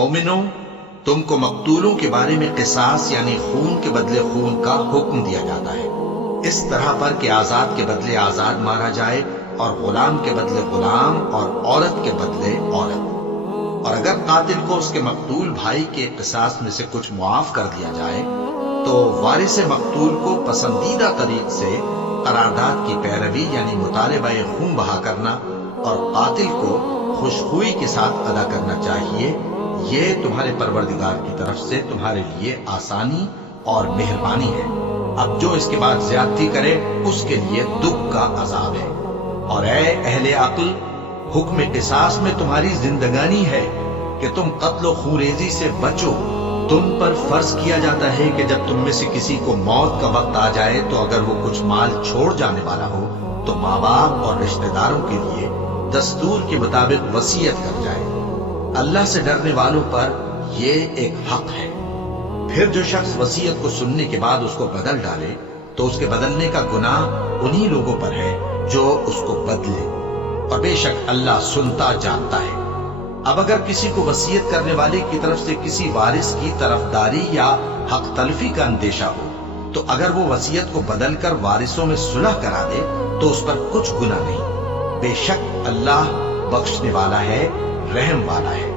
مومنوں، تم کو مقتولوں کے بارے میں قصاص یعنی خون کے بدلے خون کا حکم دیا جاتا ہے، اس طرح پر کہ آزاد کے بدلے آزاد مارا جائے، اور غلام کے بدلے غلام، اور عورت کے بدلے عورت۔ اور اگر قاتل کو اس کے مقتول بھائی کے قصاص میں سے کچھ معاف کر دیا جائے تو وارث مقتول کو پسندیدہ طریق سے قرارداد کی پیروی یعنی مطالبہ خون بہا کرنا اور قاتل کو خوشخوئی کے ساتھ ادا کرنا چاہیے۔ یہ تمہارے پروردگار کی طرف سے تمہارے لیے آسانی اور مہربانی ہے۔ اب جو اس کے بعد زیادتی کرے اس کے لیے دکھ کا عذاب ہے۔ اور اے اہل عقل، حکم قصاص میں تمہاری زندگانی ہے کہ تم قتل و خوریزی سے بچو۔ تم پر فرض کیا جاتا ہے کہ جب تم میں سے کسی کو موت کا وقت آ جائے تو اگر وہ کچھ مال چھوڑ جانے والا ہو تو ماں باپ اور رشتہ داروں کے لیے دستور کے مطابق وصیت کر جائے۔ اللہ سے ڈرنے والوں پر یہ ایک حق ہے۔ پھر جو شخص وصیت کو سننے کے بعد اس کو بدل ڈالے تو اس کے بدلنے کا گناہ انہی لوگوں پر ہے جو اس کو بدلے، اور بے شک اللہ سنتا جانتا ہے۔ اب اگر کسی کو وصیت کرنے والے کی طرف سے کسی وارث کی طرفداری یا حق تلفی کا اندیشہ ہو تو اگر وہ وصیت کو بدل کر وارثوں میں صلح کرا دے تو اس پر کچھ گناہ نہیں، بے شک اللہ بخشنے والا ہے، رحم والا ہے۔